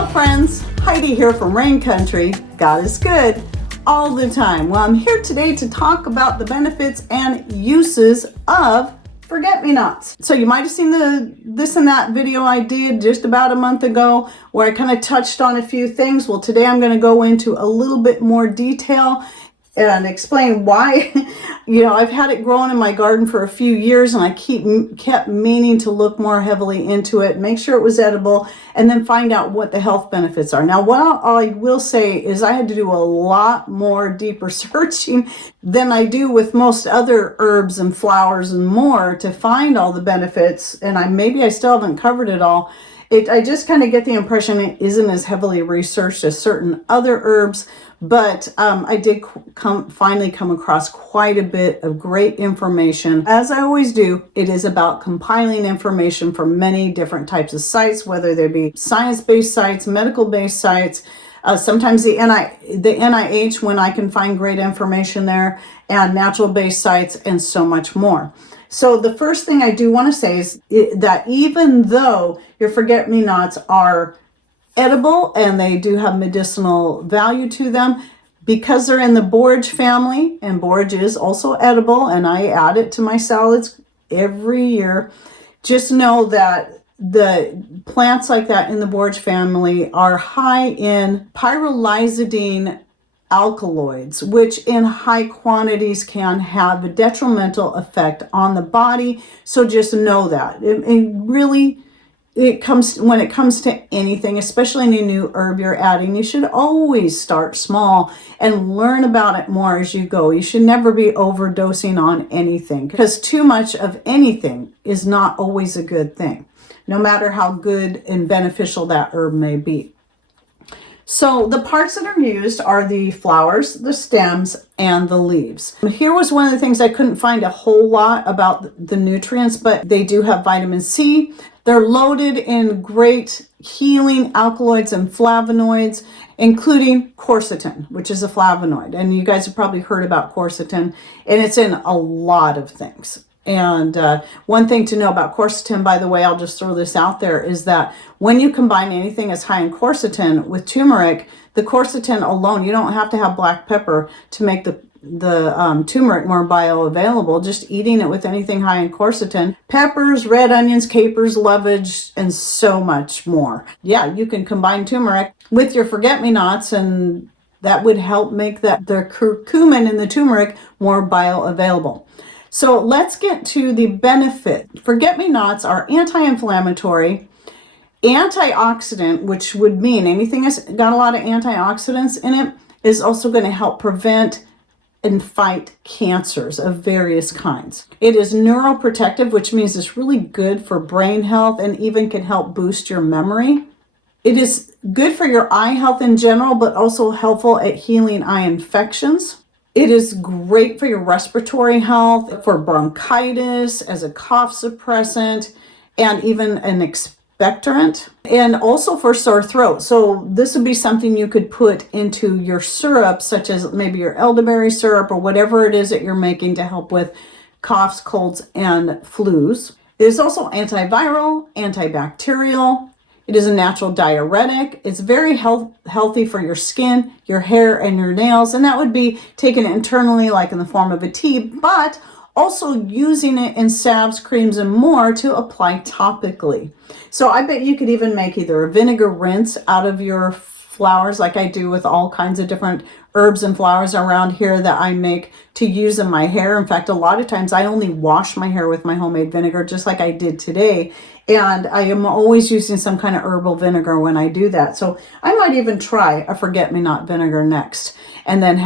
Hello friends, Heidi here from Rain Country. God is good all the time. Well, I'm here today to talk about the benefits and uses of forget-me-nots. So you might have seen this and that video I did just about a month ago where I kind of touched on a few things. Well, today I'm going to go into a little bit more detail and explain why. I've had it growing in my garden for a few years, and I kept meaning to look more heavily into it, make sure it was edible, and then find out what the health benefits are. Now, what I will say is I had to do a lot more deeper searching than I do with most other herbs and flowers and more to find all the benefits, and maybe I still haven't covered it all. I just kind of get the impression it isn't as heavily researched as certain other herbs, but I did finally come across quite a bit of great information. As I always do, it is about compiling information from many different types of sites, whether they be science-based sites, medical-based sites, sometimes the NIH when I can find great information there, and natural-based sites, and so much more. So the first thing I do want to say is that even though your forget-me-nots are edible and they do have medicinal value to them, because they're in the borage family, and borage is also edible, and I add it to my salads every year, just know that the plants like that in the borage family are high in pyrrolizidine alkaloids, which in high quantities can have a detrimental effect on the body. So just know that. When it comes to anything, especially any new herb you're adding, you should always start small and learn about it more as you go. You should never be overdosing on anything, because too much of anything is not always a good thing, no matter how good and beneficial that herb may be. So the parts that are used are the flowers, the stems, and the leaves. Here was one of the things I couldn't find a whole lot about the nutrients, but they do have vitamin C. They're loaded in great healing alkaloids and flavonoids, including quercetin, which is a flavonoid. And you guys have probably heard about quercetin, and it's in a lot of things. And one thing to know about quercetin, by the way, I'll just throw this out there, is that when you combine anything that's high in quercetin with turmeric, the quercetin alone, you don't have to have black pepper to make the turmeric more bioavailable. Just eating it with anything high in quercetin, peppers, red onions, capers, lovage, and so much more. Yeah, you can combine turmeric with your forget-me-nots, and that would help make the curcumin in the turmeric more bioavailable. So let's get to the benefit. Forget-me-nots are anti-inflammatory, antioxidant, which would mean anything that's got a lot of antioxidants in it is also going to help prevent and fight cancers of various kinds. It is neuroprotective, which means it's really good for brain health and even can help boost your memory. It is good for your eye health in general, but also helpful at healing eye infections. It is great for your respiratory health, for bronchitis, as a cough suppressant, and even an expectorant, and also for sore throat. So this would be something you could put into your syrup, such as maybe your elderberry syrup or whatever it is that you're making to help with coughs, colds, and flus. It is also antiviral, antibacterial. It is a natural diuretic. It's very healthy for your skin, your hair, and your nails. And that would be taken internally, like in the form of a tea, but also using it in salves, creams, and more to apply topically. So I bet you could even make either a vinegar rinse out of your flowers, like I do with all kinds of different herbs and flowers around here that I make to use in my hair. In fact, a lot of times I only wash my hair with my homemade vinegar, just like I did today. And I am always using some kind of herbal vinegar when I do that. So I might even try a forget-me-not vinegar next, and then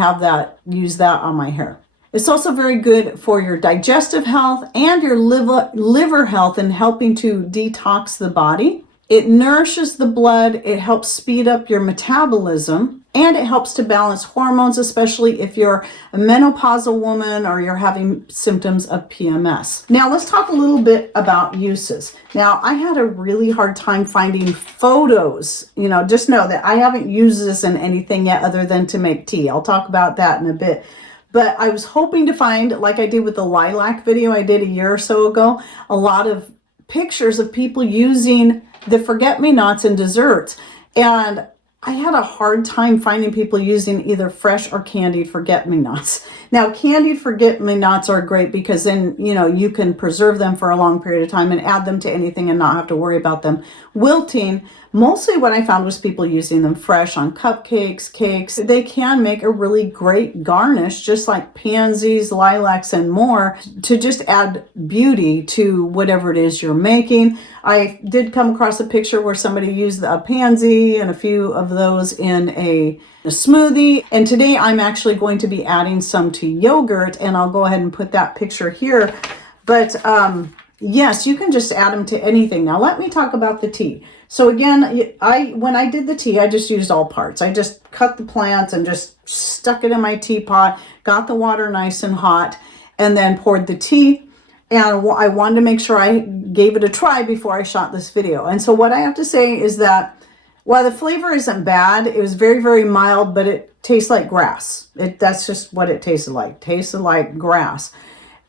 use that on my hair. It's also very good for your digestive health and your liver health in helping to detox the body. It nourishes the blood, it helps speed up your metabolism, and it helps to balance hormones, especially if you're a menopausal woman or you're having symptoms of PMS. Now let's talk a little bit about uses. Now I had a really hard time finding photos. Just know that I haven't used this in anything yet other than to make tea. I'll talk about that in a bit. But I was hoping to find, like I did with the lilac video I did a year or so ago, a lot of pictures of people using the forget-me-nots in desserts. And I had a hard time finding people using either fresh or candied forget-me-nots. Now, candied forget-me-nots are great because then, you know, you can preserve them for a long period of time and add them to anything and not have to worry about them wilting. Mostly what I found was people using them fresh on cupcakes, cakes. They can make a really great garnish, just like pansies, lilacs, and more, to just add beauty to whatever it is you're making. I did come across a picture where somebody used a pansy and a few of those in a smoothie. And today I'm actually going to be adding some to yogurt, and I'll go ahead and put that picture here. But yes, you can just add them to anything. Now let me talk about the tea. So again, when I did the tea, I just used all parts. I just cut the plants and just stuck it in my teapot, got the water nice and hot, and then poured the tea. And I wanted to make sure I gave it a try before I shot this video. And so what I have to say is that while the flavor isn't bad, it was very, very mild, but it tastes like grass. That's just what it tasted like. Tasted like grass.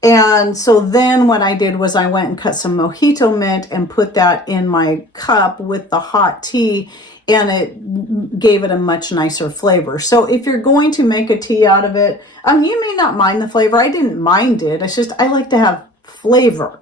And so then what I did was I went and cut some mojito mint and put that in my cup with the hot tea, and it gave it a much nicer flavor. So if you're going to make a tea out of it, you may not mind the flavor. I didn't mind it. It's just I like to have flavor.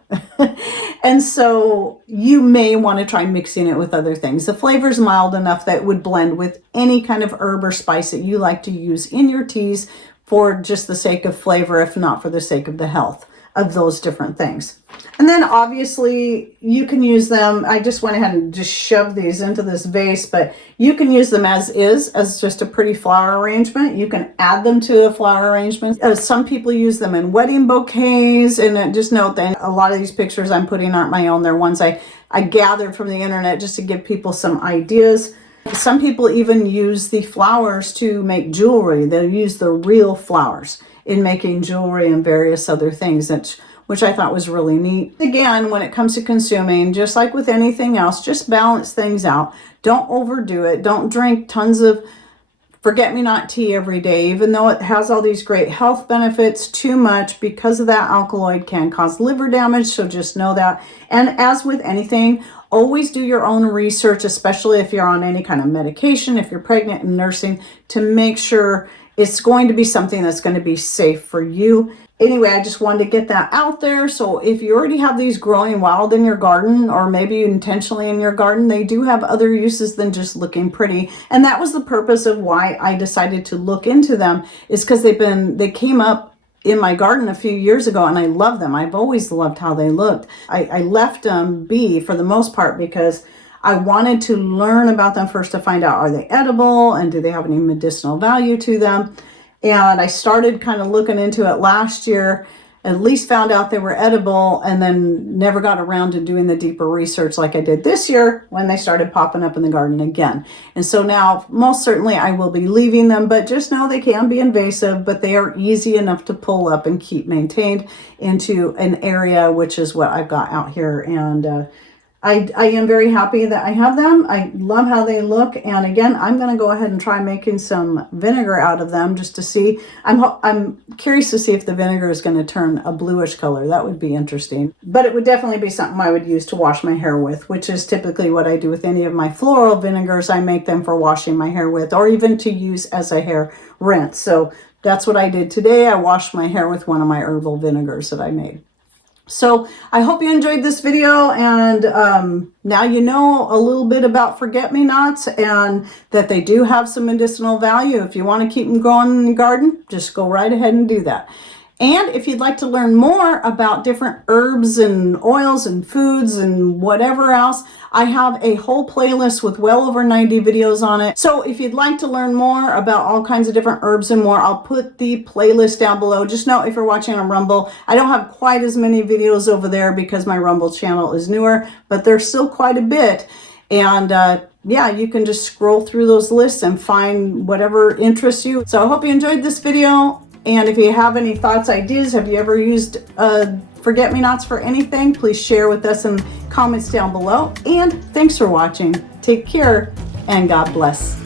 And so you may want to try mixing it with other things. The flavor is mild enough that it would blend with any kind of herb or spice that you like to use in your teas for just the sake of flavor, if not for the sake of the health of those different things. And then obviously you can use them. I just went ahead and just shoved these into this vase, but you can use them as is, as just a pretty flower arrangement. You can add them to a flower arrangement. Some people use them in wedding bouquets. And just note that a lot of these pictures I'm putting aren't my own. They're ones I gathered from the internet just to give people some ideas. Some people even use the flowers to make jewelry. They'll use the real flowers in making jewelry and various other things, which I thought was really neat. Again, when it comes to consuming, just like with anything else, just balance things out. Don't overdo it. Don't drink tons of forget-me-not tea every day, even though it has all these great health benefits. Too much, because of that alkaloid, can cause liver damage, so just know that. And as with anything, always do your own research, especially if you're on any kind of medication, if you're pregnant and nursing, to make sure it's going to be something that's going to be safe for you. Anyway, I just wanted to get that out there. So if you already have these growing wild in your garden, or maybe intentionally in your garden, they do have other uses than just looking pretty. And that was the purpose of why I decided to look into them, is because they came up in my garden a few years ago, and I love them. I've always loved how they looked. I left them be for the most part because I wanted to learn about them first to find out, are they edible and do they have any medicinal value to them? And I started kind of looking into it last year, at least found out they were edible, and then never got around to doing the deeper research like I did this year when they started popping up in the garden again. And so now most certainly I will be leaving them, but just know they can be invasive, but they are easy enough to pull up and keep maintained into an area, which is what I've got out here. And I am very happy that I have them. I love how they look. And again, I'm going to go ahead and try making some vinegar out of them just to see. I'm curious to see if the vinegar is going to turn a bluish color. That would be interesting. But it would definitely be something I would use to wash my hair with, which is typically what I do with any of my floral vinegars. I make them for washing my hair with, or even to use as a hair rinse. So that's what I did today. I washed my hair with one of my herbal vinegars that I made. So I hope you enjoyed this video, and now you know a little bit about forget-me-nots and that they do have some medicinal value. If you want to keep them growing in the garden, just go right ahead and do that. And if you'd like to learn more about different herbs and oils and foods and whatever else, I have a whole playlist with well over 90 videos on it. So if you'd like to learn more about all kinds of different herbs and more, I'll put the playlist down below. Just know if you're watching on Rumble, I don't have quite as many videos over there because my Rumble channel is newer, but there's still quite a bit. And yeah, you can just scroll through those lists and find whatever interests you. So I hope you enjoyed this video. And if you have any thoughts, ideas, have you ever used forget-me-nots for anything, please share with us in comments down below. And thanks for watching. Take care and God bless.